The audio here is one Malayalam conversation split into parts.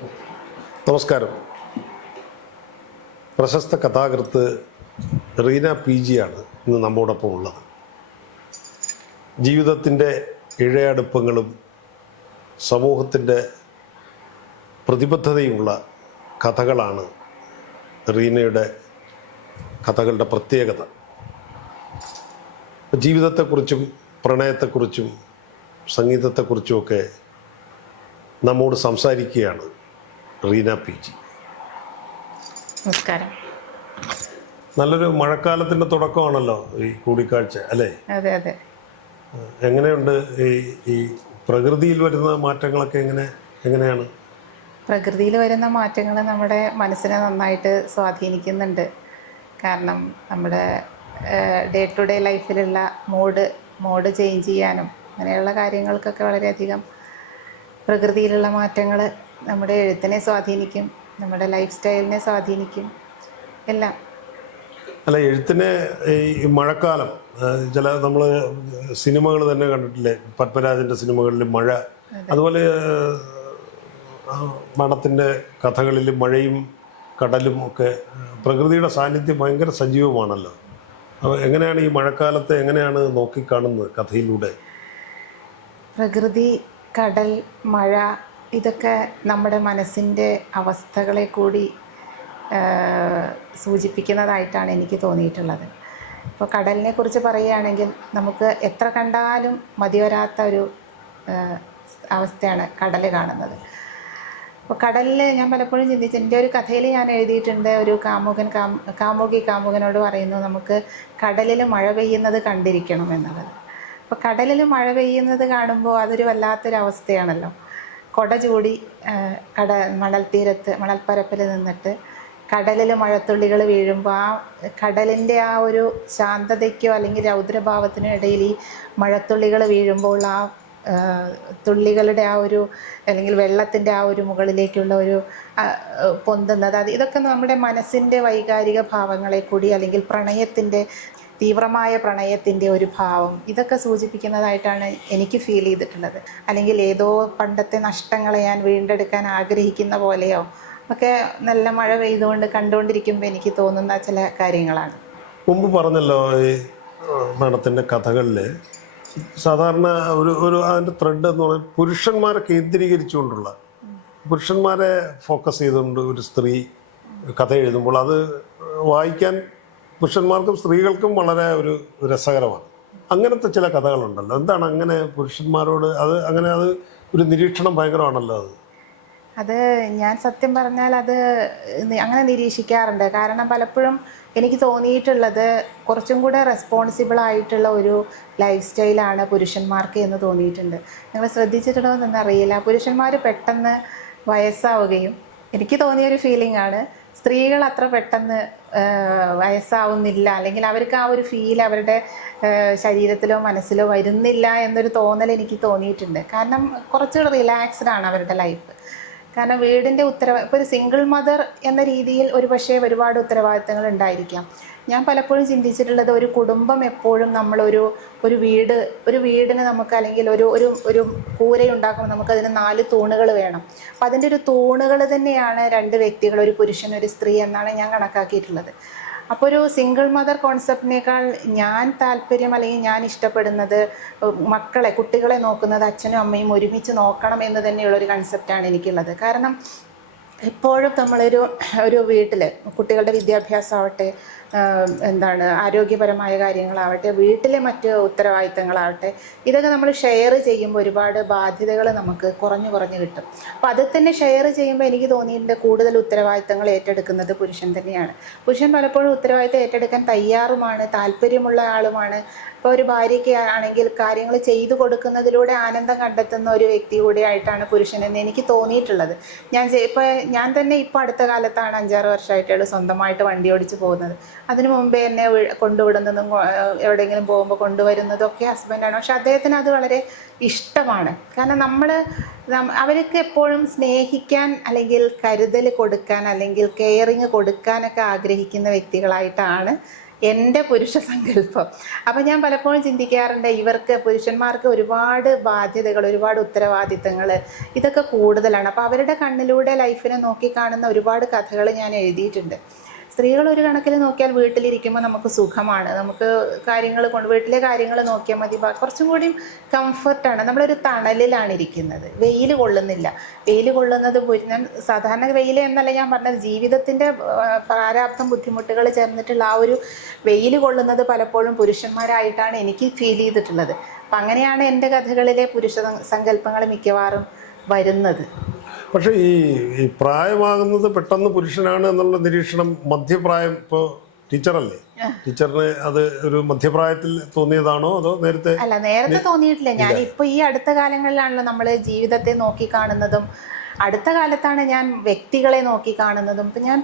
നമസ്കാരം. പ്രശസ്ത കഥാകൃത്ത് റീന PG ആണ് ഇന്ന് നമ്മോടൊപ്പം ഉള്ളത്. ജീവിതത്തിൻ്റെ ഇഴയടുപ്പങ്ങളും സമൂഹത്തിൻ്റെ പ്രതിബദ്ധതയുമുള്ള കഥകളാണ് റീനയുടെ കഥകളുടെ പ്രത്യേകത. ജീവിതത്തെക്കുറിച്ചും പ്രണയത്തെക്കുറിച്ചും സംഗീതത്തെക്കുറിച്ചുമൊക്കെ നമ്മോട് സംസാരിക്കുകയാണ് റീന PG. നമസ്കാരം. നല്ലൊരു മഴക്കാലത്തിൻ്റെ തുടക്കമാണല്ലോ ഈ കൂടിക്കാഴ്ച, അല്ലേ? അതെ അതെ. എങ്ങനെയുണ്ട് ഈ പ്രകൃതിയിൽ വരുന്ന മാറ്റങ്ങളൊക്കെ എങ്ങനെയാണ്? പ്രകൃതിയിൽ വരുന്ന മാറ്റങ്ങൾ നമ്മുടെ മനസ്സിനെ നന്നായിട്ട് സ്വാധീനിക്കുന്നുണ്ട്. കാരണം നമ്മുടെ ഡേ ടു ഡേ ലൈഫിലുള്ള മോഡ് ചേഞ്ച് ചെയ്യാനും അങ്ങനെയുള്ള കാര്യങ്ങൾക്കൊക്കെ വളരെയധികം പ്രകൃതിയിലുള്ള മാറ്റങ്ങൾ നമ്മുടെ എഴുത്തിനെ സ്വാധീനിക്കും, നമ്മുടെ ലൈഫ് സ്റ്റൈലിനെ സ്വാധീനിക്കും, എല്ലാം. അല്ല, എഴുത്തിനെ ഈ മഴക്കാലം നമ്മൾ സിനിമകൾ തന്നെ കണ്ടിട്ടില്ലേ? പത്മരാജൻ്റെ സിനിമകളിൽ മഴ, അതുപോലെ മഠത്തിൻ്റെ കഥകളിൽ മഴയും കടലും ഒക്കെ പ്രകൃതിയുടെ സാന്നിധ്യം ഭയങ്കര സജീവമാണല്ലോ. അപ്പോൾ എങ്ങനെയാണ് ഈ മഴക്കാലത്തെ എങ്ങനെയാണ് നോക്കിക്കാണുന്നത് കഥയിലൂടെ? പ്രകൃതി, കടൽ, മഴ ഇതൊക്കെ നമ്മുടെ മനസ്സിൻ്റെ അവസ്ഥകളെ കൂടി സൂചിപ്പിക്കുന്നതായിട്ടാണ് എനിക്ക് തോന്നിയിട്ടുള്ളത്. ഇപ്പോൾ കടലിനെ കുറിച്ച് പറയുകയാണെങ്കിൽ നമുക്ക് എത്ര കണ്ടാലും മതിവരാത്ത ഒരു അവസ്ഥയാണ് കടൽ കാണുന്നത്. അപ്പോൾ കടലിൽ ഞാൻ പലപ്പോഴും ചിന്തിച്ചു, എൻ്റെ ഒരു കഥയിൽ ഞാൻ എഴുതിയിട്ടുണ്ട്, ഒരു കാമുകനോട് പറയുന്നു നമുക്ക് കടലിൽ മഴ പെയ്യുന്നത് കണ്ടിരിക്കണം എന്നുള്ളത്. അപ്പോൾ കടലിൽ മഴ പെയ്യുന്നത് കാണുമ്പോൾ അതൊരു വല്ലാത്തൊരവസ്ഥയാണല്ലോ. കൊട ചൂടി മണൽപ്പരപ്പിൽ നിന്നിട്ട് കടലിൽ മഴത്തുള്ളികൾ വീഴുമ്പോൾ ആ കടലിൻ്റെ ആ ഒരു ശാന്തതയ്ക്കോ അല്ലെങ്കിൽ രൗദ്രഭാവത്തിനോ ഇടയിൽ ഈ മഴത്തുള്ളികൾ വീഴുമ്പോൾ ആ തുള്ളികളുടെ ആ ഒരു അല്ലെങ്കിൽ വെള്ളത്തിൻ്റെ ആ ഒരു മുകളിലേക്കുള്ള ഒരു പൊന്തുന്നത്, ഇതൊക്കെ നമ്മുടെ മനസ്സിൻ്റെ വൈകാരിക ഭാവങ്ങളെ കൂടി അല്ലെങ്കിൽ തീവ്രമായ പ്രണയത്തിൻ്റെ ഒരു ഭാവം ഇതൊക്കെ സൂചിപ്പിക്കുന്നതായിട്ടാണ് എനിക്ക് ഫീൽ ചെയ്തിട്ടുള്ളത്. അല്ലെങ്കിൽ ഏതോ പണ്ടത്തെ നഷ്ടങ്ങളെ ഞാൻ വീണ്ടെടുക്കാൻ ആഗ്രഹിക്കുന്ന പോലെയോ ഒക്കെ നല്ല മഴ പെയ്തുകൊണ്ട് കണ്ടുകൊണ്ടിരിക്കുമ്പോൾ എനിക്ക് തോന്നുന്ന ചില കാര്യങ്ങളാണ്. മുമ്പ് പറഞ്ഞല്ലോ, ഈ മഠത്തിൻ്റെ കഥകളിൽ സാധാരണ ഒരു അതിൻ്റെ ത്രെഡ് എന്ന് പറഞ്ഞാൽ പുരുഷന്മാരെ കേന്ദ്രീകരിച്ചുകൊണ്ടുള്ള, പുരുഷന്മാരെ ഫോക്കസ് ചെയ്തുകൊണ്ട് ഒരു സ്ത്രീ കഥ എഴുതുമ്പോൾ അത് വായിക്കാൻ പുരുഷന്മാർക്കും സ്ത്രീകൾക്കും വളരെ ഒരു രസകരമാണ്. അങ്ങനത്തെ ചില കഥകളുണ്ടല്ലോ. എന്താണ് അങ്ങനെ പുരുഷന്മാരോട് അത് ഒരു നിരീക്ഷണം ഭയങ്കരമാണല്ലോ. അത് ഞാൻ സത്യം പറഞ്ഞാൽ അത് അങ്ങനെ നിരീക്ഷിക്കാറുണ്ട്. കാരണം പലപ്പോഴും എനിക്ക് തോന്നിയിട്ടുള്ളത് കുറച്ചും കൂടെ റെസ്പോൺസിബിൾ ആയിട്ടുള്ള ഒരു ലൈഫ് സ്റ്റൈലാണ് പുരുഷന്മാർക്ക് എന്ന് തോന്നിയിട്ടുണ്ട്. നിങ്ങൾ ശ്രദ്ധിച്ചിട്ടുണ്ടോ എന്നറിയില്ല, പുരുഷന്മാർ പെട്ടെന്ന് വയസ്സാവുകയും, എനിക്ക് തോന്നിയൊരു ഫീലിംഗ് ആണ്, സ്ത്രീകൾ അത്ര പെട്ടെന്ന് വയസ്സാവുന്നില്ല, അല്ലെങ്കിൽ അവർക്ക് ആ ഒരു ഫീൽ അവരുടെ ശരീരത്തിലോ മനസ്സിലോ വരുന്നില്ല എന്നൊരു തോന്നൽ എനിക്ക് തോന്നിയിട്ടുണ്ട്. കാരണം കുറച്ചുകൂടെ റിലാക്സ്ഡ് ആണ് അവരുടെ ലൈഫ്. കാരണം വീടിൻ്റെ ഇപ്പോൾ ഒരു സിംഗിൾ മദർ എന്ന രീതിയിൽ ഒരുപക്ഷെ ഒരുപാട് ഉത്തരവാദിത്തങ്ങൾ ഉണ്ടായിരിക്കാം. ഞാൻ പലപ്പോഴും ചിന്തിച്ചിട്ടുള്ളത്, ഒരു കുടുംബം എപ്പോഴും നമ്മളൊരു വീടിന് നമുക്ക് അല്ലെങ്കിൽ ഒരു കൂരയുണ്ടാക്കുമ്പോൾ നമുക്കതിന് 4 തൂണുകൾ വേണം. അപ്പം അതിൻ്റെ ഒരു തൂണുകൾ തന്നെയാണ് 2 വ്യക്തികൾ, ഒരു പുരുഷൻ ഒരു സ്ത്രീ എന്നാണ് ഞാൻ കണക്കാക്കിയിട്ടുള്ളത്. അപ്പോൾ ഒരു സിംഗിൾ മദർ കോൺസെപ്റ്റിനേക്കാൾ ഞാൻ താല്പര്യം അല്ലെങ്കിൽ ഞാൻ ഇഷ്ടപ്പെടുന്നത് കുട്ടികളെ നോക്കുന്നത് അച്ഛനും അമ്മയും ഒരുമിച്ച് നോക്കണം എന്ന് തന്നെയുള്ളൊരു കൺസെപ്റ്റാണ് എനിക്കുള്ളത്. കാരണം എപ്പോഴും ഒരു വീട്ടിൽ കുട്ടികളുടെ വിദ്യാഭ്യാസമാവട്ടെ, ആരോഗ്യപരമായ കാര്യങ്ങളാവട്ടെ, വീട്ടിലെ മറ്റ് ഉത്തരവാദിത്തങ്ങളാവട്ടെ, ഇതൊക്കെ നമ്മൾ ഷെയർ ചെയ്യുമ്പോൾ ഒരുപാട് ബാധ്യതകൾ നമുക്ക് കുറഞ്ഞു കിട്ടും. അപ്പോൾ അത് തന്നെ ഷെയർ ചെയ്യുമ്പോൾ എനിക്ക് തോന്നിയിട്ടുണ്ട് കൂടുതൽ ഉത്തരവാദിത്തങ്ങൾ ഏറ്റെടുക്കുന്നത് പുരുഷൻ തന്നെയാണ്. പുരുഷൻ പലപ്പോഴും ഉത്തരവാദിത്തം ഏറ്റെടുക്കാൻ തയ്യാറുമാണ്, താല്പര്യമുള്ള ആളുമാണ്. ഇപ്പോൾ ഒരു ഭാര്യയ്ക്ക് ആണെങ്കിൽ കാര്യങ്ങൾ ചെയ്തു കൊടുക്കുന്നതിലൂടെ ആനന്ദം കണ്ടെത്തുന്ന ഒരു വ്യക്തി കൂടിയായിട്ടാണ് പുരുഷനെന്ന് എനിക്ക് തോന്നിയിട്ടുള്ളത്. ഞാൻ തന്നെ ഇപ്പോൾ അടുത്ത കാലത്താണ് 5-6 വർഷമായിട്ടുള്ള സ്വന്തമായിട്ട് വണ്ടി ഓടിച്ച് പോകുന്നത്. അതിനു മുമ്പേ എന്നെ കൊണ്ടുവിടുന്നതും എവിടെയെങ്കിലും പോകുമ്പോൾ കൊണ്ടുവരുന്നതൊക്കെ ഹസ്ബൻഡാണ്. പക്ഷെ അദ്ദേഹത്തിന് അത് വളരെ ഇഷ്ടമാണ്. കാരണം അവർക്ക് എപ്പോഴും സ്നേഹിക്കാൻ അല്ലെങ്കിൽ കരുതൽ കൊടുക്കാൻ അല്ലെങ്കിൽ കെയറിങ് കൊടുക്കാനൊക്കെ ആഗ്രഹിക്കുന്ന വ്യക്തികളായിട്ടാണ് എൻ്റെ പുരുഷ സങ്കല്പം. അപ്പം ഞാൻ പലപ്പോഴും ചിന്തിക്കാറുണ്ട്, ഇവർക്ക് പുരുഷന്മാർക്ക് ഒരുപാട് ബാധ്യതകൾ, ഒരുപാട് ഉത്തരവാദിത്തങ്ങൾ, ഇതൊക്കെ കൂടുതലാണ്. അപ്പോൾ അവരുടെ കണ്ണിലൂടെ ലൈഫിനെ നോക്കിക്കാണുന്ന ഒരുപാട് കഥകൾ ഞാൻ എഴുതിയിട്ടുണ്ട്. സ്ത്രീകൾ ഒരു കണക്കിൽ നോക്കിയാൽ വീട്ടിലിരിക്കുമ്പോൾ നമുക്ക് സുഖമാണ്, നമുക്ക് വീട്ടിലെ കാര്യങ്ങൾ നോക്കിയാൽ മതി, കുറച്ചും കൂടിയും കംഫർട്ടാണ്. നമ്മളൊരു തണലിലാണ് ഇരിക്കുന്നത്, വെയിൽ കൊള്ളുന്നില്ല. വെയിൽ കൊള്ളുന്നത് ഞാൻ സാധാരണ വെയിൽ എന്നല്ല ഞാൻ പറഞ്ഞത്, ജീവിതത്തിൻ്റെ പ്രാരാബ്ദം ബുദ്ധിമുട്ടുകൾ ചേർന്നിട്ടുള്ള ആ ഒരു വെയിൽ കൊള്ളുന്നത് പലപ്പോഴും പുരുഷന്മാരായിട്ടാണ് എനിക്ക് ഫീൽ ചെയ്തിട്ടുള്ളത്. അപ്പം അങ്ങനെയാണ് എൻ്റെ കഥകളിലെ പുരുഷ സങ്കല്പങ്ങൾ മിക്കവാറും വരുന്നത്. പക്ഷേ ഈ പ്രായമാകുന്നത് പെട്ടെന്ന് പുരുഷനാണ് എന്നുള്ള നിരീക്ഷണം മധ്യപ്രായം, ഇപ്പോൾ ടീച്ചറല്ലേ, ടീച്ചറിന് അത് ഒരു മധ്യപ്രായത്തിൽ തോന്നിയതാണോ അതോ നേരത്തെ? അല്ല, നേരത്തെ തോന്നിയിട്ടില്ല. ഞാൻ ഇപ്പോൾ ഈ അടുത്ത കാലങ്ങളിലാണല്ലോ നമ്മൾ ജീവിതത്തെ നോക്കി കാണുന്നതും, അടുത്ത കാലത്താണ് ഞാൻ വ്യക്തികളെ നോക്കി കാണുന്നതും. ഇപ്പം ഞാൻ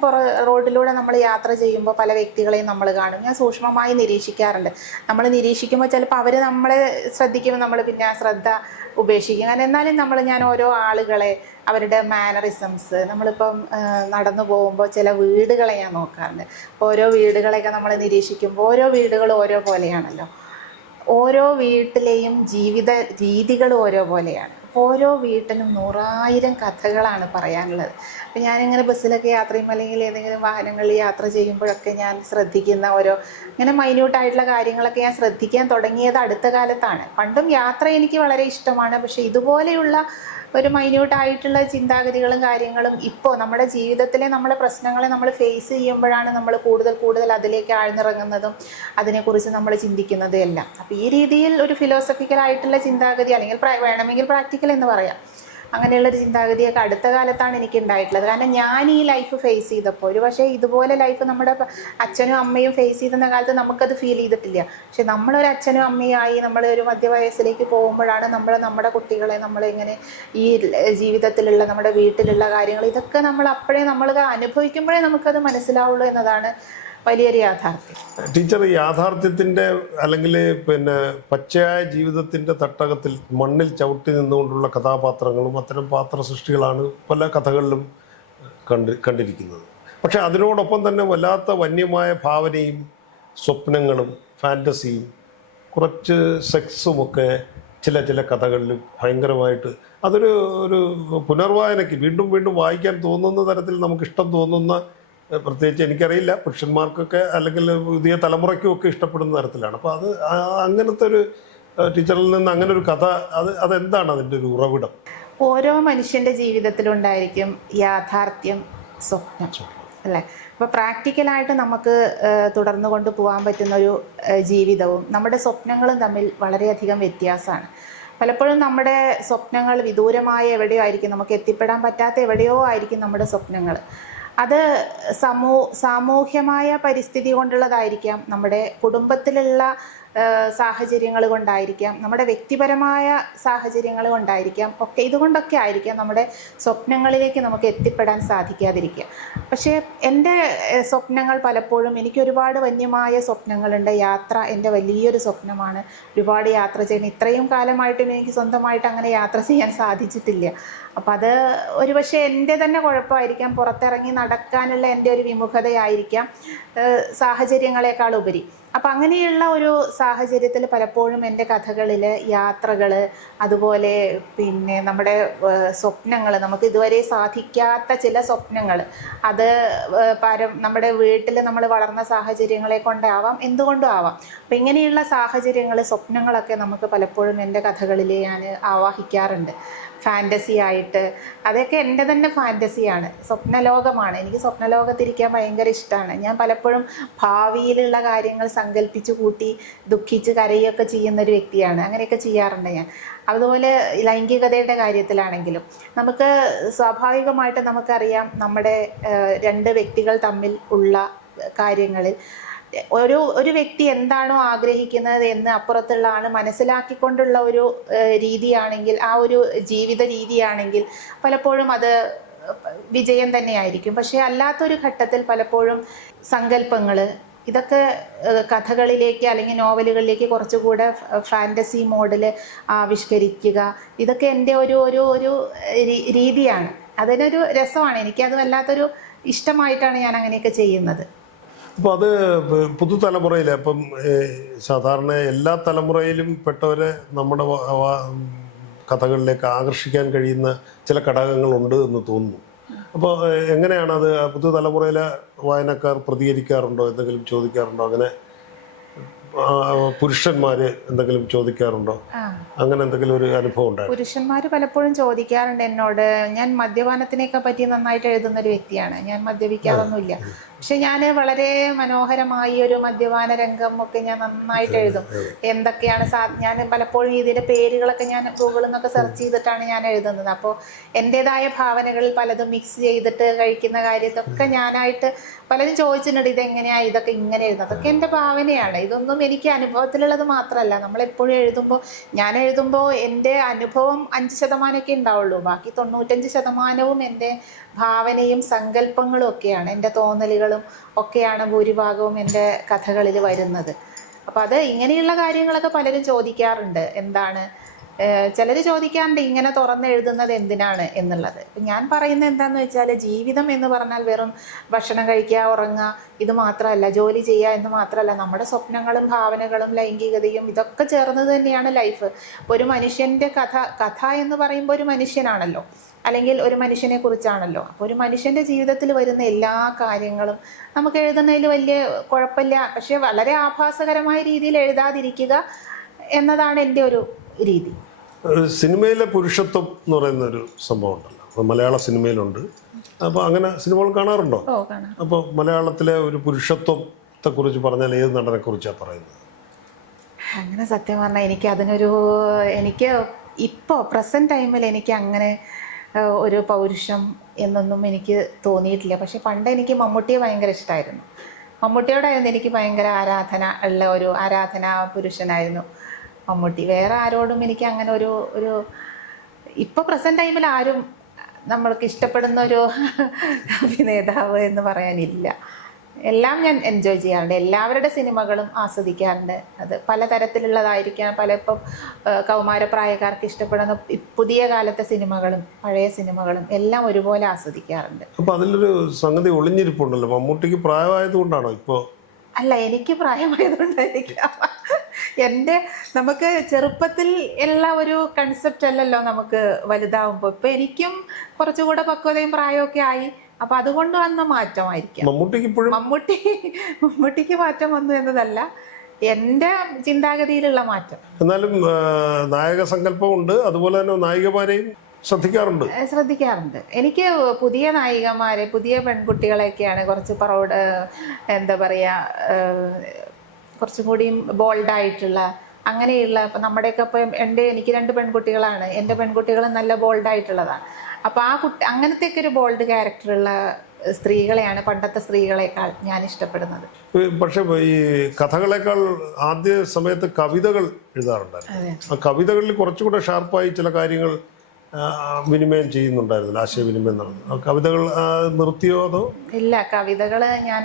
റോഡിലൂടെ നമ്മൾ യാത്ര ചെയ്യുമ്പോൾ പല വ്യക്തികളെയും നമ്മൾ കാണും. ഞാൻ സൂക്ഷ്മമായി നിരീക്ഷിക്കാറുണ്ട്. നമ്മൾ നിരീക്ഷിക്കുമ്പോൾ ചിലപ്പോൾ അവർ നമ്മളെ ശ്രദ്ധിക്കുമ്പോൾ നമ്മൾ പിന്നെ ആ ശ്രദ്ധ ഉപേക്ഷിക്കും. കാരണം എന്നാലും ഞാൻ ഓരോ ആളുകളെ, അവരുടെ മാനറിസംസ്, നമ്മളിപ്പം നടന്നു പോകുമ്പോൾ ചില വീടുകളെ ഞാൻ നോക്കാറുണ്ട്. ഓരോ വീടുകളെയൊക്കെ നമ്മൾ നിരീക്ഷിക്കുമ്പോൾ ഓരോ വീടുകളും ഓരോ പോലെയാണല്ലോ, ഓരോ വീട്ടിലെയും ജീവിത രീതികൾ ഓരോ പോലെയാണ്. ഓരോ വീട്ടിലും 100,000 കഥകളാണ് പറയാനുള്ളത്. അപ്പം ഞാനിങ്ങനെ ബസ്സിലൊക്കെ യാത്ര ചെയ്യുമ്പോൾ അല്ലെങ്കിൽ ഏതെങ്കിലും വാഹനങ്ങളിൽ യാത്ര ചെയ്യുമ്പോഴൊക്കെ ഞാൻ ശ്രദ്ധിക്കുന്ന ഓരോ ഇങ്ങനെ മൈന്യൂട്ടായിട്ടുള്ള കാര്യങ്ങളൊക്കെ ഞാൻ ശ്രദ്ധിക്കാൻ തുടങ്ങിയത് അടുത്ത കാലത്താണ്. പണ്ടും യാത്ര എനിക്ക് വളരെ ഇഷ്ടമാണ്, പക്ഷേ ഇതുപോലെയുള്ള ഒരു മൈന്യൂട്ടായിട്ടുള്ള ചിന്താഗതികളും കാര്യങ്ങളും ഇപ്പോൾ നമ്മുടെ ജീവിതത്തിലെ നമ്മുടെ പ്രശ്നങ്ങളെ നമ്മൾ ഫേസ് ചെയ്യുമ്പോഴാണ് നമ്മൾ കൂടുതൽ അതിലേക്ക് ആഴ്ന്നിറങ്ങുന്നതും അതിനെക്കുറിച്ച് നമ്മൾ ചിന്തിക്കുന്നതും എല്ലാം. അപ്പോൾ ഈ രീതിയിൽ ഒരു ഫിലോസഫിക്കലായിട്ടുള്ള ചിന്താഗതി, അല്ലെങ്കിൽ വേണമെങ്കിൽ പ്രാക്ടിക്കൽ എന്ന് പറയാം, അങ്ങനെയുള്ളൊരു ചിന്താഗതിയൊക്കെ അടുത്ത കാലത്താണ് എനിക്ക് ഉണ്ടായിട്ടുള്ളത്. കാരണം ഞാൻ ഈ ലൈഫ് ഫേസ് ചെയ്തപ്പോൾ, ഒരു പക്ഷേ ഇതുപോലെ ലൈഫ് നമ്മുടെ അച്ഛനും അമ്മയും ഫേസ് ചെയ്യുന്ന കാലത്ത് നമുക്കത് ഫീൽ ചെയ്തിട്ടില്ല. പക്ഷെ നമ്മളൊരു അച്ഛനും അമ്മയായി നമ്മളൊരു മധ്യവയസ്സിലേക്ക് പോകുമ്പോഴാണ് നമ്മുടെ കുട്ടികളെ നമ്മളെങ്ങനെ ഈ ജീവിതത്തിലുള്ള നമ്മുടെ വീട്ടിലുള്ള കാര്യങ്ങൾ ഇതൊക്കെ നമ്മൾ അനുഭവിക്കുമ്പോഴേ നമുക്കത് മനസ്സിലാവുള്ളൂ എന്നതാണ് വലിയൊരു യാഥാർത്ഥ്യം. ടീച്ചർ, യാഥാർത്ഥ്യത്തിൻ്റെ അല്ലെങ്കിൽ പച്ചയായ ജീവിതത്തിൻ്റെ തട്ടകത്തിൽ മണ്ണിൽ ചവിട്ടി നിന്നുകൊണ്ടുള്ള കഥാപാത്രങ്ങളും അത്തരം പാത്ര സൃഷ്ടികളാണ് പല കഥകളിലും കണ്ടിരിക്കുന്നത്. പക്ഷെ അതിനോടൊപ്പം തന്നെ വല്ലാത്ത വന്യമായ ഭാവനയും സ്വപ്നങ്ങളും ഫാൻറ്റസിയും കുറച്ച് സെക്സുമൊക്കെ ചില കഥകളിൽ ഭയങ്കരമായിട്ട് അതൊരു പുനർവായനയ്ക്ക് വീണ്ടും വായിക്കാൻ തോന്നുന്ന തരത്തിൽ നമുക്കിഷ്ടം തോന്നുന്ന, പ്രത്യേകിച്ച് എനിക്കറിയില്ല പുരുഷന്മാർക്കൊക്കെ അല്ലെങ്കിൽ പുതിയ തലമുറയ്ക്കും ഒക്കെ ഇഷ്ടപ്പെടുന്ന തരത്തിലാണ്. അപ്പോൾ അത് അങ്ങനത്തെ ഒരു ടീച്ചറിൽ നിന്ന് അങ്ങനെ ഒരു കഥ, അതെന്താണ് അതിൻ്റെ ഒരു ഉറവിടം? ഓരോ മനുഷ്യൻ്റെ ജീവിതത്തിലുണ്ടായിരിക്കും യാഥാർത്ഥ്യം, സ്വപ്നം, അല്ലേ? അപ്പോൾ പ്രാക്ടിക്കലായിട്ട് നമുക്ക് തുടർന്നു കൊണ്ടുപോകാൻ പറ്റുന്നൊരു ജീവിതവും നമ്മുടെ സ്വപ്നങ്ങളും തമ്മിൽ വളരെയധികം വ്യത്യാസമാണ്. പലപ്പോഴും നമ്മുടെ സ്വപ്നങ്ങൾ വിദൂരമായ എവിടെയോ ആയിരിക്കും, നമുക്ക് എത്തിപ്പെടാൻ പറ്റാത്ത എവിടെയോ ആയിരിക്കും നമ്മുടെ സ്വപ്നങ്ങൾ. അത് സാമൂഹ്യമായ പരിസ്ഥിതി കൊണ്ടുള്ളതായിരിക്കാം, നമ്മുടെ കുടുംബത്തിലുള്ള സാഹചര്യങ്ങൾ കൊണ്ടായിരിക്കാം, നമ്മുടെ വ്യക്തിപരമായ സാഹചര്യങ്ങൾ കൊണ്ടായിരിക്കാം, ഇതുകൊണ്ടൊക്കെ ആയിരിക്കാം നമ്മുടെ സ്വപ്നങ്ങളിലേക്ക് നമുക്ക് എത്തിപ്പെടാൻ സാധിക്കാതിരിക്കുക. പക്ഷേ എൻ്റെ സ്വപ്നങ്ങൾ പലപ്പോഴും, എനിക്ക് ഒരുപാട് വന്യമായ സ്വപ്നങ്ങളുണ്ട്. യാത്ര എൻ്റെ വലിയൊരു സ്വപ്നമാണ്. ഒരുപാട് യാത്ര ചെയ്യണം. ഇത്രയും കാലമായിട്ടും എനിക്ക് സ്വന്തമായിട്ട് അങ്ങനെ യാത്ര ചെയ്യാൻ സാധിച്ചിട്ടില്ല. അപ്പം അത് ഒരുപക്ഷെ എൻ്റെ തന്നെ കുഴപ്പമായിരിക്കാം, പുറത്തിറങ്ങി നടക്കാനുള്ള എൻ്റെ ഒരു വിമുഖതയായിരിക്കാം സാഹചര്യങ്ങളെക്കാൾ ഉപരി. അപ്പം അങ്ങനെയുള്ള ഒരു സാഹചര്യത്തിൽ പലപ്പോഴും എൻ്റെ കഥകളിൽ യാത്രകൾ, അതുപോലെ നമ്മുടെ സ്വപ്നങ്ങൾ, നമുക്ക് ഇതുവരെ സാധിക്കാത്ത ചില സ്വപ്നങ്ങൾ, അത് നമ്മുടെ വീട്ടിൽ നമ്മൾ വളർന്ന സാഹചര്യങ്ങളെ കൊണ്ടാവാം, എന്തുകൊണ്ടും ആവാം. അപ്പം ഇങ്ങനെയുള്ള സാഹചര്യങ്ങൾ, സ്വപ്നങ്ങളൊക്കെ നമുക്ക് പലപ്പോഴും എൻ്റെ കഥകളിൽ ഞാൻ ആവാഹിക്കാറുണ്ട്. ഫാൻറ്റസി ആയിട്ട്, അതൊക്കെ എൻ്റെ തന്നെ ഫാൻറ്റസിയാണ്, സ്വപ്നലോകമാണ്. എനിക്ക് സ്വപ്നലോകത്തിരിക്കാൻ ഭയങ്കര ഇഷ്ടമാണ്. ഞാൻ പലപ്പോഴും ഭാവിയിലുള്ള കാര്യങ്ങൾ സങ്കല്പിച്ച് കൂട്ടി ദുഃഖിച്ച് കരയുകയൊക്കെ ചെയ്യുന്നൊരു വ്യക്തിയാണ്. അങ്ങനെയൊക്കെ ചെയ്യാറുണ്ട് ഞാൻ. അതുപോലെ ലൈംഗികതയുടെ കാര്യത്തിലാണെങ്കിലും നമുക്ക് സ്വാഭാവികമായിട്ട് നമുക്കറിയാം, നമ്മുടെ രണ്ട് വ്യക്തികൾ തമ്മിൽ ഉള്ള കാര്യങ്ങളിൽ ഒരു വ്യക്തി എന്താണോ ആഗ്രഹിക്കുന്നത് എന്ന് അപ്പുറത്തുള്ള ആൾ മനസ്സിലാക്കിക്കൊണ്ടുള്ള ഒരു രീതിയാണെങ്കിൽ, ആ ഒരു ജീവിത രീതിയാണെങ്കിൽ പലപ്പോഴും അത് വിജയം തന്നെയായിരിക്കും. പക്ഷേ അല്ലാത്തൊരു ഘട്ടത്തിൽ പലപ്പോഴും സങ്കല്പങ്ങൾ, ഇതൊക്കെ കഥകളിലേക്ക് അല്ലെങ്കിൽ നോവലുകളിലേക്ക് കുറച്ചുകൂടെ ഫാൻറ്റസി മോഡിൽ ആവിഷ്കരിക്കുക, ഇതൊക്കെ എൻ്റെ ഒരു രീതിയാണ്. അതിനൊരു രസമാണ്. എനിക്കത് വല്ലാത്തൊരു ഇഷ്ടമായിട്ടാണ് ഞാൻ അങ്ങനെയൊക്കെ ചെയ്യുന്നത്. അപ്പോൾ അത് പുതുതലമുറയിൽ അപ്പം സാധാരണ എല്ലാ തലമുറയിലും പെട്ടവരെ നമ്മുടെ കഥകളിലേക്ക് ആകർഷിക്കാൻ കഴിയുന്ന ചില ഘടകങ്ങളുണ്ട് എന്ന് തോന്നുന്നു. അപ്പോൾ എങ്ങനെയാണത് പുതുതലമുറയിലെ വായനക്കാർ പ്രതികരിക്കാറുണ്ടോ, എന്തെങ്കിലും ചോദിക്കാറുണ്ടോ? അങ്ങനെ പുരുഷന്മാര് എന്തെങ്കിലും ചോദിക്കാറുണ്ടോ? അങ്ങനെ എന്തെങ്കിലും ഒരു അനുഭവം ഉണ്ടായിരുന്നു? പുരുഷന്മാർ പലപ്പോഴും ചോദിക്കാറുണ്ട് എന്നോട്. ഞാൻ മദ്യപാനത്തിനെയൊക്കെ പറ്റി നന്നായിട്ട് എഴുതുന്ന ഒരു വ്യക്തിയാണ്. ഞാൻ മദ്യപിക്കാറൊന്നുമില്ല, പക്ഷെ ഞാൻ വളരെ മനോഹരമായി ഒരു മദ്യപാന രംഗം ഒക്കെ ഞാൻ നന്നായിട്ട് എഴുതും. എന്തൊക്കെയാണ് ഞാൻ പലപ്പോഴും ഇതിന്റെ പേരുകളൊക്കെ ഞാൻ ഗൂഗിളിൽ നിന്നൊക്കെ സെർച്ച് ചെയ്തിട്ടാണ് ഞാൻ എഴുതുന്നത്. അപ്പോൾ എൻ്റെതായ ഭാവനകളിൽ പലതും മിക്സ് ചെയ്തിട്ട് കഴിക്കുന്ന കാര്യത്തൊക്കെ ഞാനായിട്ട് പലരും ചോദിച്ചിട്ടുണ്ട്, ഇതെങ്ങനെയാ ഇതൊക്കെ ഇങ്ങനെ എഴുതുന്നത്. അതൊക്കെ എൻ്റെ ഭാവനയാണ്. ഇതൊന്നും എനിക്ക് അനുഭവത്തിലുള്ളത് മാത്രമല്ല. നമ്മളെപ്പോഴും ഞാൻ എഴുതുമ്പോൾ എൻ്റെ അനുഭവം 5% ഉണ്ടാവുള്ളൂ. ബാക്കി 95% എൻ്റെ ഭാവനയും സങ്കല്പങ്ങളും ഒക്കെയാണ്, എൻ്റെ തോന്നലുകളും ഒക്കെയാണ് ഭൂരിഭാഗവും എൻ്റെ കഥകളിൽ വരുന്നത്. അപ്പം അത് ഇങ്ങനെയുള്ള കാര്യങ്ങളൊക്കെ പലരും ചോദിക്കാറുണ്ട്. എന്താണ്, ചിലർ ചോദിക്കാറുണ്ട് ഇങ്ങനെ തുറന്ന് എഴുതുന്നത് എന്തിനാണ് എന്നുള്ളത്. ഞാൻ പറയുന്നത് എന്താണെന്ന് വെച്ചാൽ, ജീവിതം എന്ന് പറഞ്ഞാൽ വെറും ഭക്ഷണം കഴിക്കുക, ഉറങ്ങുക, ഇത് മാത്രമല്ല, ജോലി ചെയ്യുക എന്ന് മാത്രമല്ല, നമ്മുടെ സ്വപ്നങ്ങളും ഭാവനകളും ലൈംഗികതയും ഇതൊക്കെ ചേർന്നത് തന്നെയാണ് ലൈഫ്. ഒരു മനുഷ്യൻ്റെ കഥ എന്ന് പറയുമ്പോൾ ഒരു മനുഷ്യനാണല്ലോ, അല്ലെങ്കിൽ ഒരു മനുഷ്യനെ കുറിച്ചാണല്ലോ. അപ്പോൾ ഒരു മനുഷ്യൻ്റെ ജീവിതത്തിൽ വരുന്ന എല്ലാ കാര്യങ്ങളും നമുക്ക് എഴുതുന്നതിൽ വലിയ കുഴപ്പമില്ല. പക്ഷേ വളരെ ആഭാസകരമായ രീതിയിൽ എഴുതാതിരിക്കുക എന്നതാണ് എൻ്റെ ഒരു രീതി. സിനിമയിലെ പുരുഷത്വം എന്ന് പറയുന്ന ഒരു സംഭവം ഉണ്ടല്ലോ, അത് മലയാള സിനിമയിലുണ്ട്. അപ്പോൾ അങ്ങനെ സിനിമകൾ കാണാറുണ്ടോ? അപ്പോൾ മലയാളത്തിലെ ഒരു പുരുഷത്വത്തെ കുറിച്ച് പറഞ്ഞാൽ ഏത് നടനെ കുറിച്ചാണ് പറയുന്നത്? അങ്ങനെ സത്യം പറഞ്ഞാൽ എനിക്ക് ഇപ്പോൾ പ്രസൻറ്റ് ടൈമിൽ എനിക്ക് അങ്ങനെ ഒരു പൗരുഷം എന്നൊന്നും എനിക്ക് തോന്നിയിട്ടില്ല. പക്ഷെ പണ്ട് എനിക്ക് മമ്മൂട്ടിയെ ഭയങ്കര ഇഷ്ടമായിരുന്നു. മമ്മൂട്ടിയോടായിരുന്നു എനിക്ക് ഭയങ്കര ആരാധന പുരുഷനായിരുന്നു മമ്മൂട്ടി. വേറെ ആരോടും എനിക്ക് അങ്ങനെ ഒരു ഇപ്പോൾ പ്രസൻറ്റ് ടൈമിൽ ആരും നമ്മൾക്ക് ഇഷ്ടപ്പെടുന്ന ഒരു അഭിനേതാവ് എന്ന് പറയാനില്ല. എല്ലാം ഞാൻ എൻജോയ് ചെയ്യാറുണ്ട്, എല്ലാവരുടെ സിനിമകളും ആസ്വദിക്കാറുണ്ട്. അത് പലതരത്തിലുള്ളതായിരിക്കാം. ഇപ്പം കൗമാരപ്രായക്കാർക്ക് ഇഷ്ടപ്പെടുന്ന പുതിയ കാലത്തെ സിനിമകളും പഴയ സിനിമകളും എല്ലാം ഒരുപോലെ ആസ്വദിക്കാറുണ്ട്. അപ്പോൾ അതിലൊരു സംഗതി ഒളിഞ്ഞിരിപ്പുണ്ടല്ലോ, മമ്മൂട്ടിക്ക് പ്രായമായതുകൊണ്ടാണോ ഇപ്പോൾ? അല്ല, എനിക്ക് പ്രായമായതുകൊണ്ടായിരിക്കാം. നമുക്ക് ചെറുപ്പത്തിൽ ഉള്ള ഒരു കൺസെപ്റ്റ് അല്ലല്ലോ നമുക്ക് വലുതാവുമ്പോൾ. ഇപ്പം എനിക്കും കുറച്ചുകൂടെ പക്വതയും പ്രായമൊക്കെ ആയി. അപ്പൊ അതുകൊണ്ട് വന്ന മാറ്റമായിരിക്കാം. മമ്മൂട്ടിക്ക് മാറ്റം വന്നു എന്നതല്ല, എൻ്റെ ചിന്താഗതിയിലുള്ള മാറ്റം. എന്നാലും നായക സങ്കല്പമുണ്ട്, അതുപോലെ തന്നെ നായികമാരെയും ശ്രദ്ധിക്കാറുണ്ട്. എനിക്ക് പുതിയ നായികമാരെ, പുതിയ പെൺകുട്ടികളെയൊക്കെയാണ് കുറച്ച് എന്താ പറയുക, കുറച്ചും കൂടിയും ബോൾഡായിട്ടുള്ള അങ്ങനെയുള്ള. ഇപ്പം നമ്മുടെയൊക്കെ ഇപ്പം എനിക്ക് 2 പെൺകുട്ടികളാണ്. എൻ്റെ പെൺകുട്ടികൾ നല്ല ബോൾഡായിട്ടുള്ളതാണ്. അപ്പോൾ അങ്ങനത്തെയൊക്കെ ഒരു ബോൾഡ് ക്യാരക്ടറുള്ള സ്ത്രീകളെയാണ് പണ്ടത്തെ സ്ത്രീകളെക്കാൾ ഞാൻ ഇഷ്ടപ്പെടുന്നത്. പക്ഷെ ഈ കഥകളെക്കാൾ ആദ്യ സമയത്ത് കവിതകൾ എഴുതാറുണ്ടായിരുന്നു. ആ കവിതകളിൽ കുറച്ചുകൂടെ ഷാർപ്പായി ചില കാര്യങ്ങൾ വിനിമയം ചെയ്യുന്നുണ്ടായിരുന്നില്ല, ആശയവിനിമയം നടന്നു. കവിതകൾ നിർത്തിയോ അതോ? ഇല്ല, കവിതകൾ ഞാൻ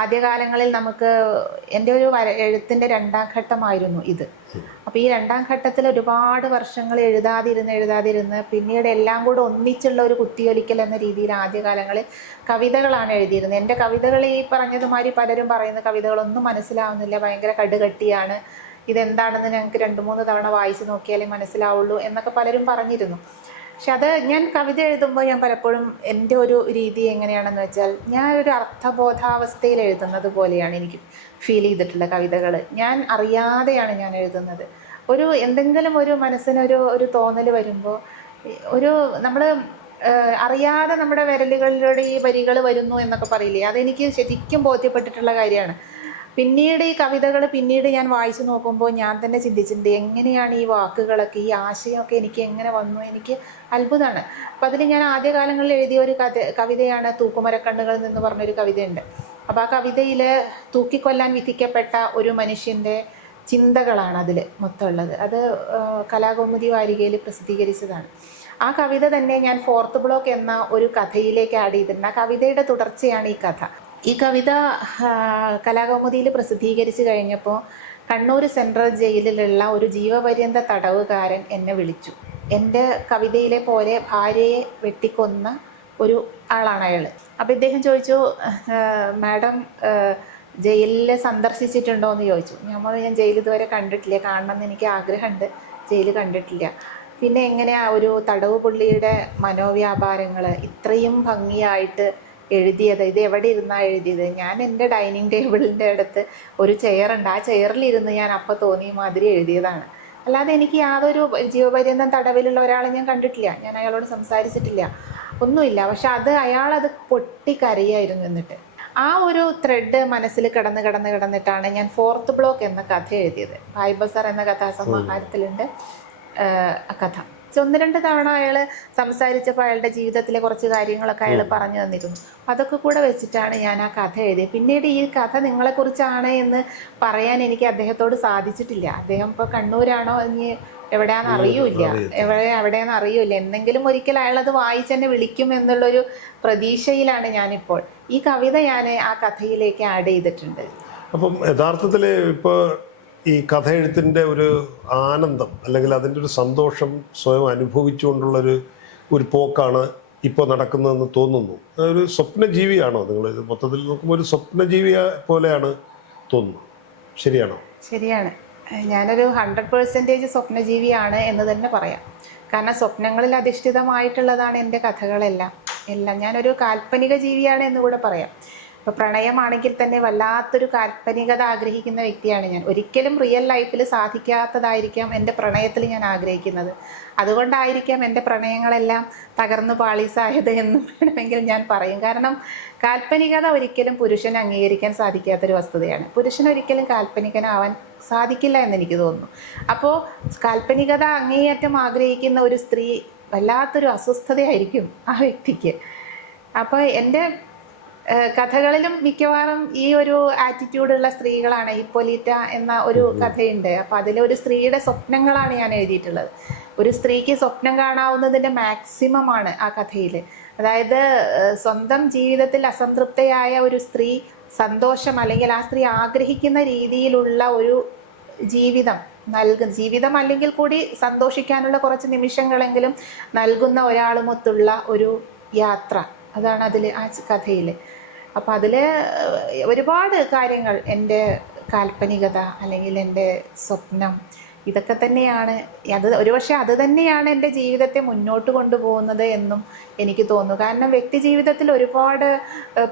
ആദ്യകാലങ്ങളിൽ എൻ്റെ ഒരു എഴുത്തിൻ്റെ 2ാം ഘട്ടമായിരുന്നു ഇത്. അപ്പോൾ ഈ 2ാം ഘട്ടത്തിൽ ഒരുപാട് വർഷങ്ങൾ എഴുതാതിരുന്ന് പിന്നീട് എല്ലാം കൂടെ ഒന്നിച്ചുള്ള ഒരു കുത്തിയൊലിക്കൽ എന്ന രീതിയിൽ ആദ്യകാലങ്ങളിൽ കവിതകളാണ് എഴുതിയിരുന്നത്. എൻ്റെ കവിതകൾ ഈ പറഞ്ഞതുമാതിരി പലരും പറയുന്ന കവിതകളൊന്നും മനസ്സിലാവുന്നില്ല, ഭയങ്കര കടുകട്ടിയാണ്, ഇതെന്താണെന്ന് ഞങ്ങൾക്ക് 2-3 തവണ വായിച്ച് നോക്കിയാലേ മനസ്സിലാവുള്ളൂ എന്നൊക്കെ പലരും പറഞ്ഞിരുന്നു. പക്ഷെ അത് ഞാൻ കവിത എഴുതുമ്പോൾ ഞാൻ പലപ്പോഴും എൻ്റെ ഒരു രീതി എങ്ങനെയാണെന്ന് വെച്ചാൽ, ഞാൻ ഒരു അർത്ഥബോധാവസ്ഥയിൽ എഴുതുന്നത് പോലെയാണ് എനിക്ക് ഫീൽ ചെയ്തിട്ടുള്ള കവിതകൾ. ഞാൻ അറിയാതെയാണ് ഞാൻ എഴുതുന്നത്. എന്തെങ്കിലും ഒരു മനസ്സിനൊരു തോന്നൽ വരുമ്പോൾ നമ്മൾ അറിയാതെ നമ്മുടെ വിരലുകളിലൂടെ ഈ വരികൾ വരുന്നു എന്നൊക്കെ പറയില്ലേ, അതെനിക്ക് ശരിക്കും ബോധ്യപ്പെട്ടിട്ടുള്ള കാര്യമാണ്. പിന്നീട് ഈ കവിതകൾ ഞാൻ വായിച്ചു നോക്കുമ്പോൾ ഞാൻ തന്നെ ചിന്തിച്ചിട്ടുണ്ട്, എങ്ങനെയാണ് ഈ വാക്കുകളൊക്കെ, ഈ ആശയമൊക്കെ എനിക്ക് എങ്ങനെ വന്നു, എനിക്ക് അത്ഭുതമാണ്. അപ്പോൾ അതിൽ ഞാൻ ആദ്യകാലങ്ങളിൽ എഴുതിയ ഒരു കവിതയാണ് തൂക്കുമരക്കണ്ണുകൾ എന്ന് പറഞ്ഞൊരു കവിതയുണ്ട്. അപ്പോൾ ആ കവിതയിൽ തൂക്കിക്കൊല്ലാൻ വിധിക്കപ്പെട്ട ഒരു മനുഷ്യൻ്റെ ചിന്തകളാണ് അതിൽ മൊത്തമുള്ളത്. അത് കലാകൗമുദി വാരികയിൽ പ്രസിദ്ധീകരിച്ചതാണ്. ആ കവിത തന്നെ ഞാൻ 4th ബ്ലോക്ക് എന്ന ഒരു കഥയിലേക്ക് ആഡ് ചെയ്തിട്ടുണ്ട്. ആ കവിതയുടെ തുടർച്ചയാണ് ഈ കഥ. ഈ കവിത കലാകൗമുദിയിൽ പ്രസിദ്ധീകരിച്ച് കഴിഞ്ഞപ്പോൾ കണ്ണൂർ സെൻട്രൽ ജയിലിലുള്ള ഒരു ജീവപര്യന്ത തടവുകാരൻ എന്നെ വിളിച്ചു. എൻ്റെ കവിതയിലെ പോലെ ഭാര്യയെ വെട്ടിക്കൊന്ന ഒരു ആളാണ് അയാൾ. അപ്പോൾ ഇദ്ദേഹം ചോദിച്ചു, മാഡം ജയിലിൽ സന്ദർശിച്ചിട്ടുണ്ടോ എന്ന് ചോദിച്ചു. ഞാൻ ജയിൽ ഇതുവരെ കണ്ടിട്ടില്ല, കാണണമെന്ന് എനിക്ക് ആഗ്രഹമുണ്ട്, ജയിൽ കണ്ടിട്ടില്ല. പിന്നെ എങ്ങനെയാ ഒരു തടവ് പുള്ളിയുടെ മനോവ്യാപാരങ്ങൾ ഇത്രയും ഭംഗിയായിട്ട് എഴുതിയത്? ഇത് എവിടെ ഇരുന്നാണ് എഴുതിയത്? ഞാൻ എൻ്റെ ഡൈനിങ് ടേബിളിൻ്റെ അടുത്ത് ഒരു ചെയറുണ്ട്, ആ ചെയറിലിരുന്ന് ഞാൻ അപ്പോൾ തോന്നിയ മാതിരി എഴുതിയതാണ്. അല്ലാതെ എനിക്ക് യാതൊരു ജീവപര്യന്തം തടവിലുള്ള ഒരാളെ ഞാൻ കണ്ടിട്ടില്ല, ഞാൻ അയാളോട് സംസാരിച്ചിട്ടില്ല, ഒന്നുമില്ല. പക്ഷെ അയാളത് പൊട്ടിക്കരയായിരുന്നു. എന്നിട്ട് ആ ഒരു ത്രെഡ് മനസ്സിൽ കിടന്നിട്ടാണ് ഞാൻ ഫോർത്ത് ബ്ലോക്ക് എന്ന കഥ എഴുതിയത്. ഭായ്ബസാർ എന്ന കഥാസമാഹാരത്തിലുണ്ട് ആ കഥ. 1-2 തവണ അയാൾ സംസാരിച്ചപ്പോൾ അയാളുടെ ജീവിതത്തിലെ കുറച്ച് കാര്യങ്ങളൊക്കെ അയാൾ പറഞ്ഞു തന്നിരുന്നു. അതൊക്കെ കൂടെ വെച്ചിട്ടാണ് ഞാൻ ആ കഥ എഴുതിയത്. പിന്നീട് ഈ കഥ നിങ്ങളെക്കുറിച്ചാണ് എന്ന് പറയാൻ എനിക്ക് അദ്ദേഹത്തോട് സാധിച്ചിട്ടില്ല. അദ്ദേഹം ഇപ്പോൾ കണ്ണൂരാണോ ഇനി എവിടെയാണെന്ന് അറിയൂല, എവിടെയാണെന്ന് അറിയൂല. എന്തെങ്കിലും ഒരിക്കൽ അയാളത് വായിച്ചെന്നെ വിളിക്കും എന്നുള്ളൊരു പ്രതീക്ഷയിലാണ് ഞാനിപ്പോൾ. ഈ കവിത ഞാൻ ആ കഥയിലേക്ക് ആഡ് ചെയ്തിട്ടുണ്ട്. അപ്പം യഥാർത്ഥത്തിൽ ഇപ്പോൾ ഈ കഥ എഴുത്തിൻ്റെ ഒരു ആനന്ദം അല്ലെങ്കിൽ അതിൻ്റെ ഒരു സന്തോഷം സ്വയം അനുഭവിച്ചുകൊണ്ടുള്ളൊരു പോക്കാണ് ഇപ്പോൾ നടക്കുന്നതെന്ന് തോന്നുന്നു. ഒരു സ്വപ്നജീവിയാണോ നിങ്ങൾ? മൊത്തത്തിൽ നോക്കുമ്പോൾ ഒരു സ്വപ്നജീവി പോലെയാണ് തോന്നുന്നു. ശരിയാണോ? ശരിയാണ്. ഞാനൊരു 100% സ്വപ്നജീവിയാണ് എന്ന് തന്നെ പറയാം. കാരണം സ്വപ്നങ്ങളിൽ അധിഷ്ഠിതമായിട്ടുള്ളതാണ് എൻ്റെ കഥകളെല്ലാം. ഞാനൊരു കാൽപ്പനിക ജീവിയാണ് എന്ന് കൂടെ പറയാം. ഇപ്പോൾ പ്രണയമാണെങ്കിൽ തന്നെ വല്ലാത്തൊരു കാൽപ്പനികത ആഗ്രഹിക്കുന്ന വ്യക്തിയാണ് ഞാൻ. ഒരിക്കലും റിയൽ ലൈഫിൽ സാധിക്കാത്തതായിരിക്കാം എൻ്റെ പ്രണയത്തിൽ ഞാൻ ആഗ്രഹിക്കുന്നത്. അതുകൊണ്ടായിരിക്കാം എൻ്റെ പ്രണയങ്ങളെല്ലാം തകർന്നു പാളീസായത് എന്ന് വേണമെങ്കിൽ ഞാൻ പറയും. കാരണം കാൽപ്പനികത ഒരിക്കലും പുരുഷന് അംഗീകരിക്കാൻ സാധിക്കാത്തൊരു വസ്തുതയാണ്. പുരുഷനൊരിക്കലും കാൽപ്പനികനാവാൻ സാധിക്കില്ല എന്നെനിക്ക് തോന്നുന്നു. അപ്പോൾ കാൽപ്പനികത അങ്ങേയറ്റം ആഗ്രഹിക്കുന്ന ഒരു സ്ത്രീ വല്ലാത്തൊരു അസ്വസ്ഥതയായിരിക്കും ആ വ്യക്തിക്ക്. അപ്പോൾ എൻ്റെ കഥകളിലും മിക്കവാറും ഈ ഒരു ആറ്റിറ്റ്യൂഡുള്ള സ്ത്രീകളാണ്. ഹിപ്പോലീറ്റ എന്ന ഒരു കഥയുണ്ട്. അപ്പോൾ അതിലൊരു സ്ത്രീയുടെ സ്വപ്നങ്ങളാണ് ഞാൻ എഴുതിയിട്ടുള്ളത്. ഒരു സ്ത്രീക്ക് സ്വപ്നം കാണാവുന്നതിൻ്റെ മാക്സിമമാണ് ആ കഥയിൽ. അതായത് സ്വന്തം ജീവിതത്തിൽ അസംതൃപ്തയായ ഒരു സ്ത്രീ സന്തോഷം അല്ലെങ്കിൽ ആ സ്ത്രീ ആഗ്രഹിക്കുന്ന രീതിയിലുള്ള ഒരു ജീവിതം അല്ലെങ്കിൽ കൂടി സന്തോഷിക്കാനുള്ള കുറച്ച് നിമിഷങ്ങളെങ്കിലും നൽകുന്ന ഒരാളുമൊത്തുള്ള ഒരു യാത്ര, അതാണ് അതിൽ ആ കഥയിൽ. അപ്പം അതിൽ ഒരുപാട് കാര്യങ്ങൾ, എൻ്റെ കാൽപ്പനികത അല്ലെങ്കിൽ എൻ്റെ സ്വപ്നം, ഇതൊക്കെ തന്നെയാണ് ഒരുപക്ഷെ അത് തന്നെയാണ് എൻ്റെ ജീവിതത്തെ മുന്നോട്ട് കൊണ്ടുപോകുന്നത് എന്നും എനിക്ക് തോന്നുന്നു. കാരണം വ്യക്തി ജീവിതത്തിൽ ഒരുപാട്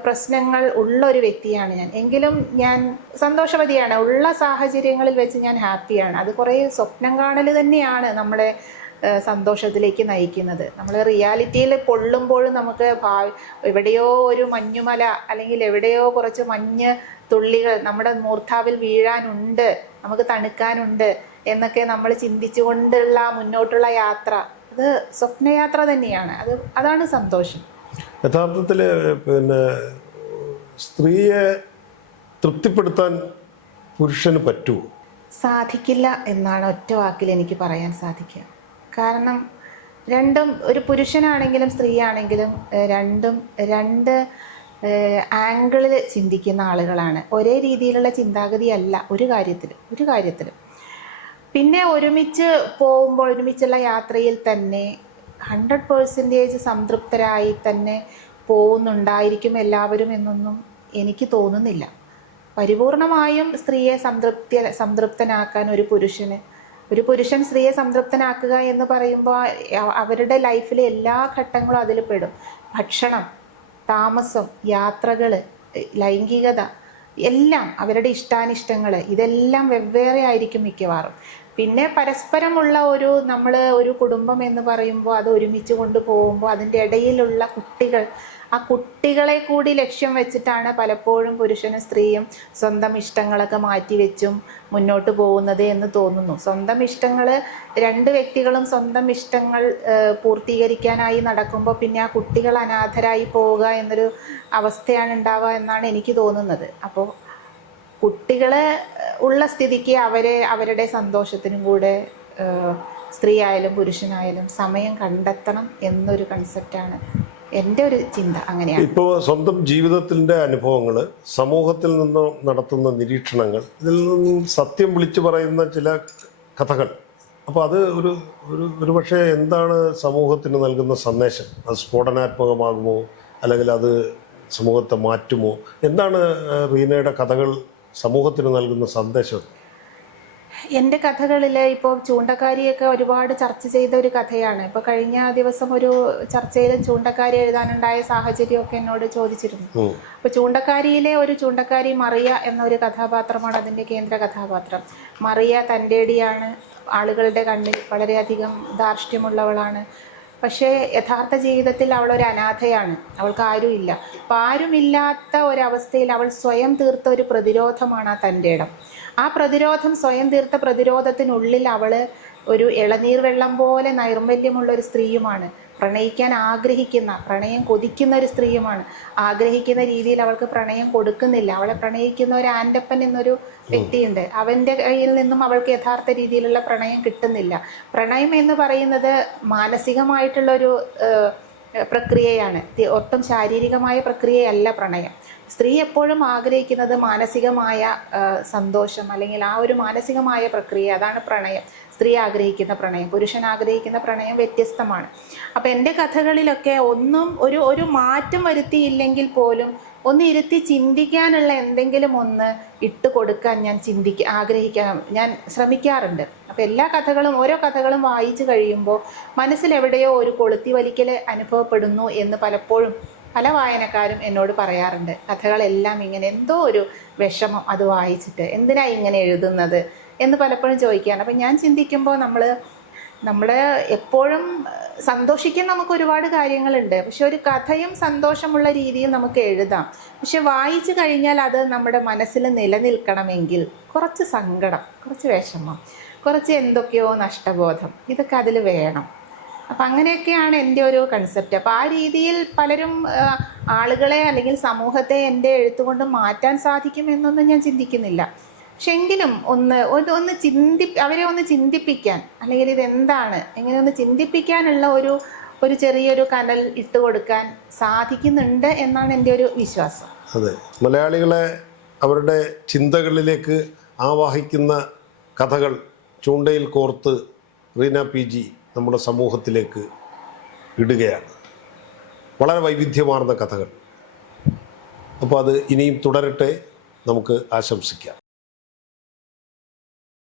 പ്രശ്നങ്ങൾ ഉള്ള ഒരു വ്യക്തിയാണ് ഞാൻ. എങ്കിലും ഞാൻ സന്തോഷവതിയാണ്. ഉള്ള സാഹചര്യങ്ങളിൽ വെച്ച് ഞാൻ ഹാപ്പിയാണ്. അത് കുറേ സ്വപ്നം കാണൽ തന്നെയാണ് നമ്മളെ സന്തോഷത്തിലേക്ക് നയിക്കുന്നത്. നമ്മൾ റിയാലിറ്റിയിൽ പൊള്ളുമ്പോഴും നമുക്ക് എവിടെയോ ഒരു മഞ്ഞുമല അല്ലെങ്കിൽ എവിടെയോ കുറച്ച് മഞ്ഞ് തുള്ളികൾ നമ്മുടെ മൂർധാവിൽ വീഴാനുണ്ട്, നമുക്ക് തണുക്കാനുണ്ട് എന്നൊക്കെ നമ്മൾ ചിന്തിച്ചുകൊണ്ടുള്ള മുന്നോട്ടുള്ള യാത്ര, അത് സ്വപ്നയാത്ര തന്നെയാണ്. അതാണ് സന്തോഷം. യഥാർത്ഥത്തിൽ പിന്നെ സ്ത്രീയെ തൃപ്തിപ്പെടുത്താൻ പുരുഷന് പറ്റുമോ? സാധിക്കില്ല എന്നാണ് ഒറ്റ വാക്കിൽ എനിക്ക് പറയാൻ സാധിക്കുക. കാരണം രണ്ടും, ഒരു പുരുഷനാണെങ്കിലും സ്ത്രീയാണെങ്കിലും രണ്ട് ആംഗിളിൽ ചിന്തിക്കുന്ന ആളുകളാണ്. ഒരേ രീതിയിലുള്ള ചിന്താഗതിയല്ല ഒരു കാര്യത്തിലും. പിന്നെ ഒരുമിച്ച് പോകുമ്പോൾ, ഒരുമിച്ചുള്ള യാത്രയിൽ തന്നെ 100% സംതൃപ്തരായി തന്നെ പോകുന്നുണ്ടായിരിക്കും എല്ലാവരും എന്നൊന്നും എനിക്ക് തോന്നുന്നില്ല. പരിപൂർണമായും സ്ത്രീയെ സംതൃപ്തനാക്കാൻ ഒരു പുരുഷൻ സ്ത്രീയെ സംതൃപ്തനാക്കുക എന്ന് പറയുമ്പോൾ അവരുടെ ലൈഫിലെ എല്ലാ ഘട്ടങ്ങളും അതിൽ പെടും. ഭക്ഷണം, താമസം, യാത്രകൾ, ലൈംഗികത, എല്ലാം അവരുടെ ഇഷ്ടാനിഷ്ടങ്ങൾ, ഇതെല്ലാം വെവ്വേറെ ആയിരിക്കും മിക്കവാറും. പിന്നെ പരസ്പരമുള്ള ഒരു കുടുംബം എന്ന് പറയുമ്പോൾ അത് ഒരുമിച്ച് കൊണ്ടുപോകുമ്പോൾ അതിൻ്റെ ഇടയിലുള്ള ആ കുട്ടികളെ കൂടി ലക്ഷ്യം വെച്ചിട്ടാണ് പലപ്പോഴും പുരുഷനും സ്ത്രീയും സ്വന്തം ഇഷ്ടങ്ങളൊക്കെ മാറ്റിവെച്ചും മുന്നോട്ട് പോകുന്നത് എന്ന് തോന്നുന്നു. സ്വന്തം ഇഷ്ടങ്ങൾ, രണ്ട് വ്യക്തികളും സ്വന്തം ഇഷ്ടങ്ങൾ പൂർത്തീകരിക്കാനായി നടക്കുമ്പോൾ പിന്നെ ആ കുട്ടികൾ അനാഥരായി പോവുക എന്നൊരു അവസ്ഥയാണ് ഉണ്ടാവുക എന്നാണ് എനിക്ക് തോന്നുന്നത്. അപ്പോൾ കുട്ടികൾ ഉള്ള സ്ഥിതിക്ക് അവരുടെ സന്തോഷത്തിനും കൂടെ സ്ത്രീ ആയാലും പുരുഷനായാലും സമയം കണ്ടെത്തണം എന്നൊരു കൺസെപ്റ്റാണ് എൻ്റെ ഒരു ചിന്ത. അങ്ങനെയാണ്. ഇപ്പോൾ സ്വന്തം ജീവിതത്തിൻ്റെ അനുഭവങ്ങൾ, സമൂഹത്തിൽ നിന്ന് നടത്തുന്ന നിരീക്ഷണങ്ങൾ, ഇതിൽ നിന്നും സത്യം വിളിച്ചു പറയുന്ന ചില കഥകൾ, അപ്പോൾ അത് ഒരു പക്ഷേ എന്താണ് സമൂഹത്തിന് നൽകുന്ന സന്ദേശം? അത് സ്ഫോടനാത്മകമാകുമോ, അല്ലെങ്കിൽ അത് സമൂഹത്തെ മാറ്റുമോ? എന്താണ് റീനയുടെ കഥകൾ സമൂഹത്തിന് നൽകുന്ന സന്ദേശം? എൻ്റെ കഥകളിൽ ഇപ്പോൾ ചൂണ്ടക്കാരിയൊക്കെ ഒരുപാട് ചർച്ച ചെയ്ത ഒരു കഥയാണ്. ഇപ്പോൾ കഴിഞ്ഞ ദിവസം ഒരു ചർച്ചയിലും ചൂണ്ടക്കാരി എഴുതാനുണ്ടായ സാഹചര്യമൊക്കെ എന്നോട് ചോദിച്ചിരുന്നു. അപ്പോൾ ചൂണ്ടക്കാരിയിലെ ഒരു ചൂണ്ടക്കാരി മറിയ എന്നൊരു കഥാപാത്രമാണ് അതിൻ്റെ കേന്ദ്ര കഥാപാത്രം. മറിയ തൻ്റെടിയാണ്, ആളുകളുടെ കണ്ണിൽ വളരെയധികം ധാർഷ്ട്യമുള്ളവളാണ്. പക്ഷേ യഥാർത്ഥ ജീവിതത്തിൽ അവളൊരു അനാഥയാണ്, അവൾക്ക് ആരുമില്ല. അപ്പം ആരുമില്ലാത്ത ഒരവസ്ഥയിൽ അവൾ സ്വയം തീർത്ത ഒരു പ്രതിരോധമാണ് ആ തൻ്റെ ഇടം. ആ പ്രതിരോധം, സ്വയം തീർത്ത പ്രതിരോധത്തിനുള്ളിൽ അവൾ ഒരു ഇളനീർ വെള്ളം പോലെ നൈർമല്യമുള്ള ഒരു സ്ത്രീയുമാണ്. പ്രണയിക്കാൻ ആഗ്രഹിക്കുന്ന, പ്രണയം കൊതിക്കുന്ന ഒരു സ്ത്രീയുമാണ്. ആഗ്രഹിക്കുന്ന രീതിയിൽ അവൾക്ക് പ്രണയം കൊടുക്കുന്നില്ല. അവളെ പ്രണയിക്കുന്ന ഒരു ആൻ്റപ്പൻ എന്നൊരു വ്യക്തിയുണ്ട്. അവൻ്റെ കയ്യിൽ നിന്നും അവൾക്ക് യഥാർത്ഥ രീതിയിലുള്ള പ്രണയം കിട്ടുന്നില്ല. പ്രണയം എന്ന് പറയുന്നത് മാനസികമായിട്ടുള്ളൊരു പ്രക്രിയയാണ്, ഒട്ടും ശാരീരികമായ പ്രക്രിയയല്ല പ്രണയം. സ്ത്രീ എപ്പോഴും ആഗ്രഹിക്കുന്നത് മാനസികമായ സന്തോഷം, അല്ലെങ്കിൽ ആ ഒരു മാനസികമായ പ്രക്രിയ, അതാണ് പ്രണയം. സ്ത്രീ ആഗ്രഹിക്കുന്ന പ്രണയം, പുരുഷൻ ആഗ്രഹിക്കുന്ന പ്രണയം വ്യത്യസ്തമാണ്. അപ്പം എൻ്റെ കഥകളിലൊക്കെ ഒന്നും ഒരു മാറ്റം വരുത്തിയില്ലെങ്കിൽ പോലും ഒന്ന് ഇരുത്തി ചിന്തിക്കാനുള്ള എന്തെങ്കിലും ഒന്ന് ഇട്ട് കൊടുക്കാൻ ഞാൻ ഞാൻ ശ്രമിക്കാറുണ്ട്. അപ്പോൾ എല്ലാ കഥകളും, ഓരോ കഥകളും വായിച്ചു കഴിയുമ്പോൾ മനസ്സിലെവിടെയോ ഒരു കൊളുത്തി വലിക്കൽ അനുഭവപ്പെടുന്നു എന്ന് പലപ്പോഴും പല വായനക്കാരും എന്നോട് പറയാറുണ്ട്. കഥകളെല്ലാം ഇങ്ങനെ എന്തോ ഒരു വിഷമം അത് വായിച്ചിട്ട്, എന്തിനാ ഇങ്ങനെ എഴുതുന്നത് എന്ന് പലപ്പോഴും ചോദിക്കുകയാണ്. അപ്പം ഞാൻ ചിന്തിക്കുമ്പോൾ നമ്മൾ എപ്പോഴും സന്തോഷിക്കാൻ നമുക്ക് ഒരുപാട് കാര്യങ്ങളുണ്ട്. പക്ഷെ ഒരു കഥയും സന്തോഷമുള്ള രീതിയിൽ നമുക്ക് എഴുതാം. പക്ഷെ വായിച്ചു കഴിഞ്ഞാൽ അത് നമ്മുടെ മനസ്സിൽ നിലനിൽക്കണമെങ്കിൽ കുറച്ച് സങ്കടം, കുറച്ച് വിഷമം, കുറച്ച് എന്തൊക്കെയോ നഷ്ടബോധം, ഇതൊക്കെ അതിൽ വേണം. അപ്പം അങ്ങനെയൊക്കെയാണ് എൻ്റെ ഒരു കൺസെപ്റ്റ്. അപ്പോൾ ആ രീതിയിൽ പലരും ആളുകളെ അല്ലെങ്കിൽ സമൂഹത്തെ എൻ്റെ എഴുത്തുകൊണ്ട് മാറ്റാൻ സാധിക്കുമെന്നൊന്നും ഞാൻ ചിന്തിക്കുന്നില്ല. പക്ഷെ എങ്കിലും അവരെ ഒന്ന് ചിന്തിപ്പിക്കാൻ, അല്ലെങ്കിൽ ഇതെന്താണ് എങ്ങനെ ഒന്ന് ചിന്തിപ്പിക്കാനുള്ള ഒരു ചെറിയൊരു കനൽ ഇട്ട് കൊടുക്കാൻ സാധിക്കുന്നുണ്ട് എന്നാണ് എൻ്റെ ഒരു വിശ്വാസം. അതെ, മലയാളികളെ അവരുടെ ചിന്തകളിലേക്ക് ആവാഹിക്കുന്ന കഥകൾ ചൂണ്ടയിൽ കോർത്ത് റീന PG നമ്മുടെ സമൂഹത്തിലേക്ക് ഇടുകയാണ്. വളരെ വൈവിധ്യമാർന്ന കഥകൾ. അപ്പോൾ അത് ഇനിയും തുടരട്ടെ, നമുക്ക് ആശംസിക്കാം.